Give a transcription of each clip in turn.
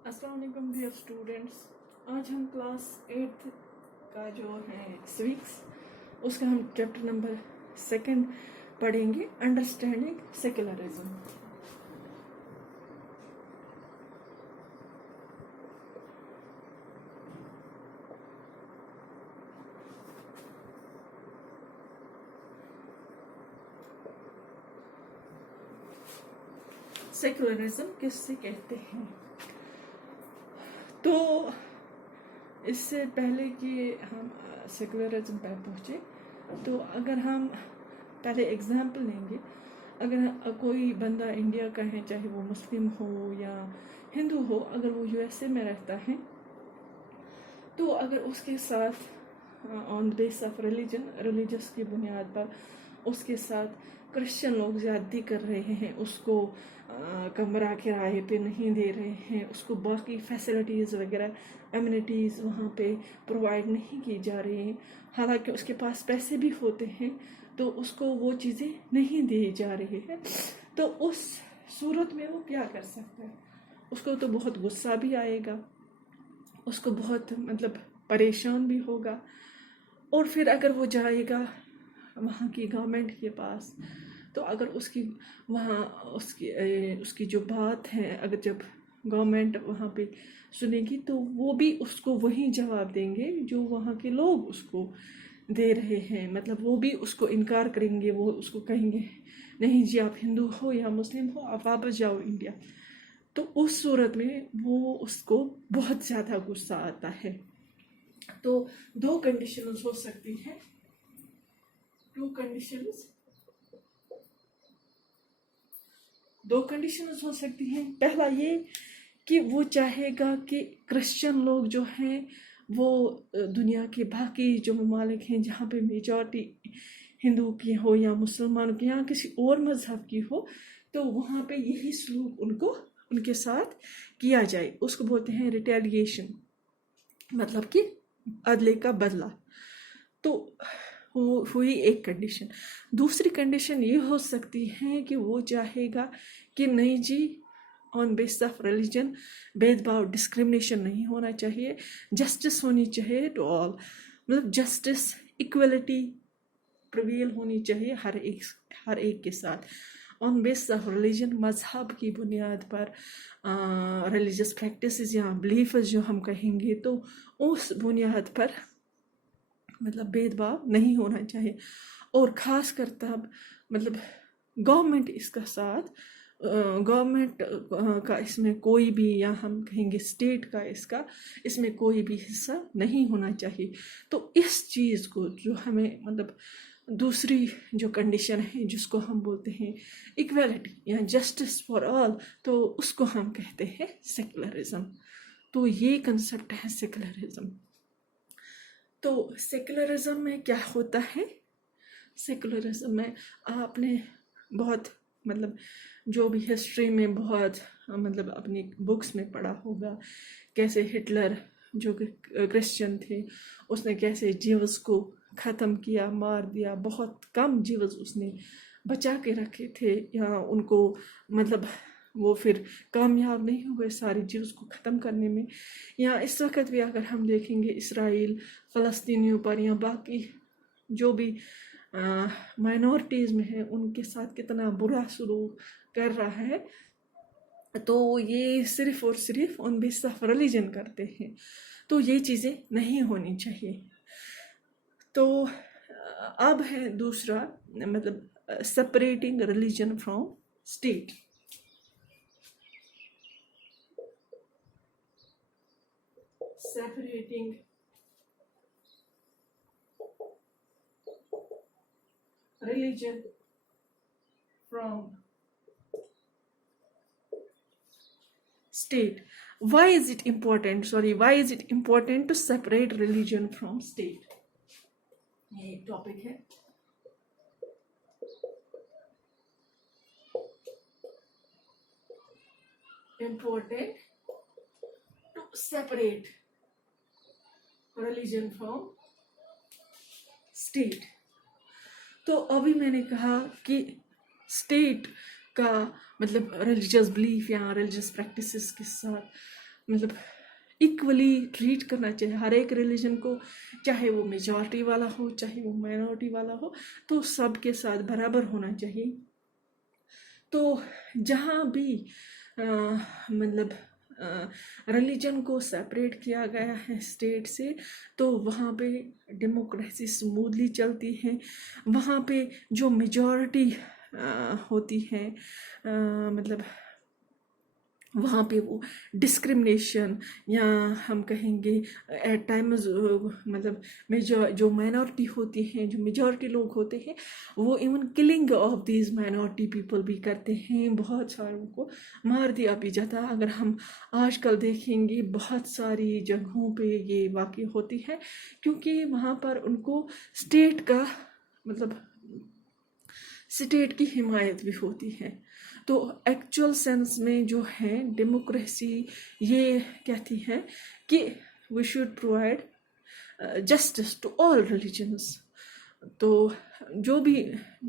अस्सलाम वालेकुम dear students. आज हम क्लास 8 का जो है सिविक्स उसका हम चैप्टर नंबर 2 पढ़ेंगे, अंडरस्टैंडिंग सेक्युलरिज्म। सेक्युलरिज्म किससे कहते हैं? तो इससे पहले कि हम सेक्युलरिज्म पर पहुँचे, तो अगर हम पहले एग्जाम्पल लेंगे, अगर कोई बंदा इंडिया का है, चाहे वो मुस्लिम हो या हिंदू हो, अगर वो यूएसए में रहता है, तो अगर उसके साथ ऑन बेस ऑफ रिलीजियस की बुनियाद पर उसके साथ क्रिश्चियन लोग ज़्यादती कर रहे हैं, उसको कमरा किराए पे नहीं दे रहे हैं, उसको बाकी फैसिलिटीज़ वगैरह एमिनिटीज़ वहाँ पे प्रोवाइड नहीं की जा रही हैं, हालांकि उसके पास पैसे भी होते हैं, तो उसको वो चीज़ें नहीं दी जा रही है, तो उस सूरत में वो क्या कर सकता है? उसको तो बहुत गुस्सा भी आएगा, उसको बहुत परेशान भी होगा, और फिर अगर वो जाएगा वहाँ की गवर्नमेंट के पास, तो अगर उसकी वहाँ उसकी जो बात है, अगर जब गवर्नमेंट वहाँ पे सुनेगी, तो वो भी उसको वही जवाब देंगे जो वहाँ के लोग उसको दे रहे हैं। वो भी उसको इनकार करेंगे, वो उसको कहेंगे नहीं जी, आप हिंदू हो या मुस्लिम हो, आप वापस जाओ इंडिया। तो उस सूरत में वो उसको बहुत ज़्यादा गुस्सा आता है। तो दो कंडीशंस हो सकती हैं, दो कंडीशंस हो सकती हैं। पहला ये कि वो चाहेगा कि क्रिश्चियन लोग जो हैं वो दुनिया के बाकी जो ममालिक हैं जहाँ पे मेजॉरिटी हिंदू की हो या मुसलमान की या किसी और मजहब की हो, तो वहाँ पे यही सलूक उनके साथ किया जाए। उसको बोलते हैं रिटेलिएशन, मतलब कि अदले का बदला। तो हुई एक कंडीशन। दूसरी कंडीशन ये हो सकती है कि वो चाहेगा कि नहीं जी, ऑन बेस ऑफ रिलीजन भेदभाव, डिस्क्रिमिनेशन नहीं होना चाहिए, जस्टिस होनी चाहिए to all, justice, equality prevail होनी चाहिए हर एक के साथ, ऑन बेस ऑफ रिलीजन, मजहब की बुनियाद पर, रिलीजियस प्रैक्टिसेस या बिलीफ जो हम कहेंगे, तो उस बुनियाद पर भेदभाव नहीं होना चाहिए। और ख़ास कर तब गवर्नमेंट इसका साथ, गवर्नमेंट का इसमें कोई भी, या हम कहेंगे स्टेट का इसमें कोई भी हिस्सा नहीं होना चाहिए। तो इस चीज़ को जो हमें दूसरी जो कंडीशन है जिसको हम बोलते हैं इक्वलिटी या जस्टिस फॉर ऑल, तो उसको हम कहते हैं सेक्युलरिज्म। तो ये कंसेप्ट है सेक्युलरिज्म। तो सेक्युलरिज्म में क्या होता है? सेक्युलरिज्म में आपने बहुत जो भी हिस्ट्री में बहुत अपनी बुक्स में पढ़ा होगा, कैसे हिटलर जो कि क्रिश्चियन थे, उसने कैसे जीवस को ख़त्म किया, मार दिया, बहुत कम जीवस उसने बचा के रखे थे, या उनको वो फिर कामयाब नहीं हुए सारी जीवस को ख़त्म करने में। या इस वक्त भी अगर हम देखेंगे इसराइल फ़लस्तीनियों पर या बाकी जो भी माइनॉरिटीज़ में है उनके साथ कितना बुरा सलूक कर रहा है, तो ये सिर्फ़ और सिर्फ ऑन बेस ऑफ रिलीजन करते हैं। तो ये चीज़ें नहीं होनी चाहिए। तो अब है दूसरा, separating religion from state. Separating religion from state. Why is it important to separate religion from state? ये एक टॉपिक है। Important to separate religion from state। तो अभी मैंने कहा कि स्टेट का रिलीजियस बिलीफ या रिलीजियस प्रैक्टिसेस के साथ मतलब इक्वली ट्रीट करना चाहिए हर एक रिलीजन को, चाहे वो मेजॉरिटी वाला हो चाहे वो माइनॉरिटी वाला हो, तो सबके साथ बराबर होना चाहिए। तो जहाँ भी मतलब रिलीजन को सेपरेट किया गया है स्टेट से, तो वहाँ पे डेमोक्रेसी स्मूथली चलती है। वहाँ पे जो मेजॉरिटी होती है मतलब वहाँ पे वो डिस्क्रिमिनेशन, या हम कहेंगे एट टाइम्स मतलब जो माइनॉरिटी होती हैं, जो मेजॉरिटी लोग होते हैं, वो even killing of these minority people भी करते हैं। बहुत सारों को मार दिया भी जाता है। अगर हम आजकल देखेंगे बहुत सारी जगहों पे ये वाक़ई होती है, क्योंकि वहाँ पर उनको स्टेट का मतलब स्टेट की हिमायत भी होती है। तो एक्चुअल सेंस में जो है डेमोक्रेसी ये कहती है कि we should provide justice to all religions. तो जो भी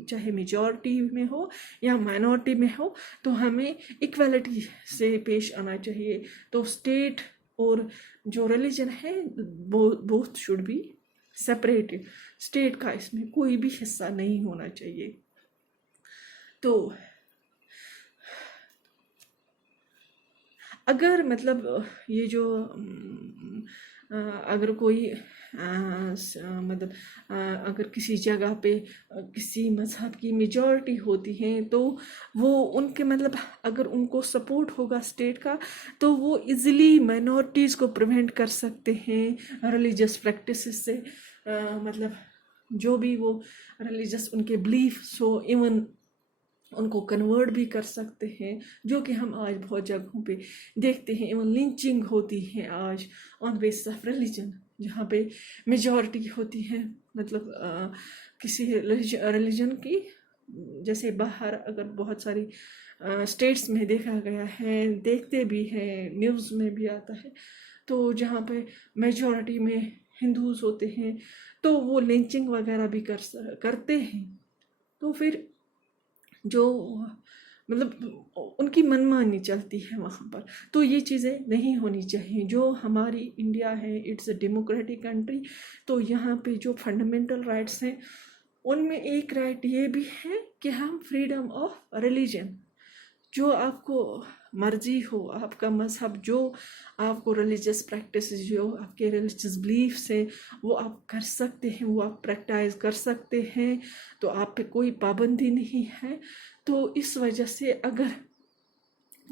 चाहे मेजॉरिटी में हो या माइनॉरिटी में हो, तो हमें इक्वलिटी से पेश आना चाहिए। तो स्टेट और जो रिलीजन है both should be separated. State का इसमें कोई भी हिस्सा नहीं होना चाहिए। तो अगर मतलब ये जो अगर कोई मतलब अगर किसी जगह पे किसी मज़हब की मेजॉरिटी होती है, तो वो उनके मतलब अगर उनको सपोर्ट होगा स्टेट का, तो वो इजीली माइनॉरिटीज़ को प्रिवेंट कर सकते हैं रिलीजियस प्रैक्टिसेस से। मतलब जो भी वो रिलीजियस उनके बिलीफ्स हो, इवन उनको कन्वर्ट भी कर सकते हैं, जो कि हम आज बहुत जगहों पे देखते हैं। इवन लिंचिंग होती है आज ऑन बेसिस ऑफ रिलीजन, जहाँ पे मेजॉरिटी होती है मतलब किसी रिलीजन की। जैसे बाहर अगर बहुत सारी स्टेट्स में देखा गया है, देखते भी हैं, न्यूज़ में भी आता है, तो जहाँ पे मेजॉरिटी में हिंदूज होते हैं, तो वो लिंचिंग वगैरह भी करते हैं। तो फिर जो मतलब उनकी मनमानी चलती है वहाँ पर, तो ये चीज़ें नहीं होनी चाहिए। जो हमारी इंडिया है, इट्स अ डेमोक्रेटिक कंट्री, तो यहाँ पे जो फंडामेंटल राइट्स हैं, उनमें एक राइट ये भी है कि हम फ्रीडम ऑफ रिलीजन, जो आपको मर्जी हो, आपका मज़हब, जो आपको रिलीजियस प्रैक्टिस, जो आपके रिलीजियस बिलीफ्स हैं, वो आप कर सकते हैं, वो आप प्रैक्टिस कर सकते हैं। तो आप पे कोई पाबंदी नहीं है। तो इस वजह से अगर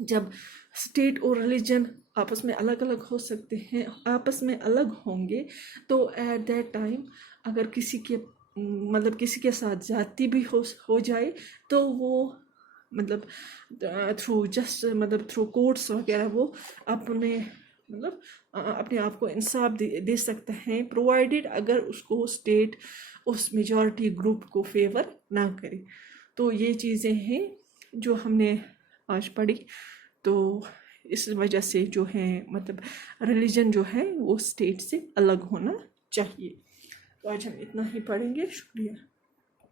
जब स्टेट और रिलीजन आपस में अलग अलग हो सकते हैं, आपस में अलग होंगे, तो एट दैट टाइम अगर किसी के मतलब किसी के साथ जाति भी हो जाए, तो वो मतलब थ्रू जस्ट मतलब थ्रू कोर्ट्स वगैरह वो अपने मतलब अपने आप को इंसाफ दे सकते हैं, प्रोवाइडेड अगर उसको स्टेट उस मेजॉरिटी ग्रुप को फेवर ना करे। तो ये चीज़ें हैं जो हमने आज पढ़ी। तो इस वजह से जो है मतलब रिलीजन जो है वो स्टेट से अलग होना चाहिए। तो आज हम इतना ही पढ़ेंगे। शुक्रिया।